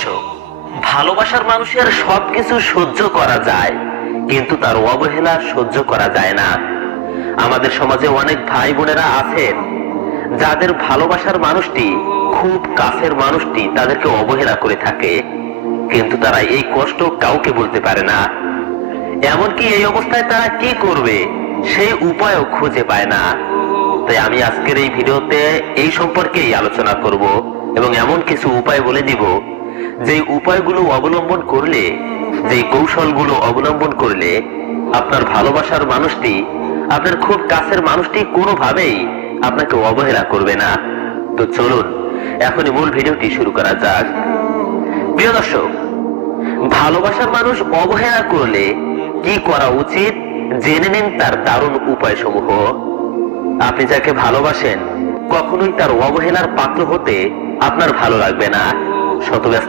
দর্শক, ভালোবাসার মানুষের সবকিছু সহ্য করা যায়, কিন্তু তার অবহেলা সহ্য করা যায় না। আমাদের সমাজে অনেক ভাই বোনেরা আছেন যাদের ভালোবাসার মানুষটি, খুব কাছের মানুষটি তাদেরকে অবহেলা করে থাকে, কিন্তু তারা এই কষ্ট কাউকে বলতে পারে না। এমনকি এই অবস্থায় তারা কি করবে সেই উপায়ও খুঁজে পায় না। তাই আমি আজকের এই ভিডিওতে এই সম্পর্কেই আলোচনা করব এবং এমন কিছু উপায় বলে দিব, যে উপায়গুলো অবলম্বন করলে, যে কৌশলগুলো অবলম্বন করলে আপনার ভালোবাসার মানুষটি, আপনার খুব কাছের মানুষটি কোনোভাবেই আপনাকে অবহেলা করবে না। তো চলুন এখনই মূল ভিডিওটি শুরু করা যাক। প্রিয় দর্শক, ভালোবাসার মানুষ অবহেলা করলে কি করা উচিত জেনে নিন তার দারুণ উপায় সমূহ। আপনি যাকে ভালোবাসেন কখনোই তার অবহেলার পাত্র হতে আপনার ভালো লাগবে না। শত ব্যস্ত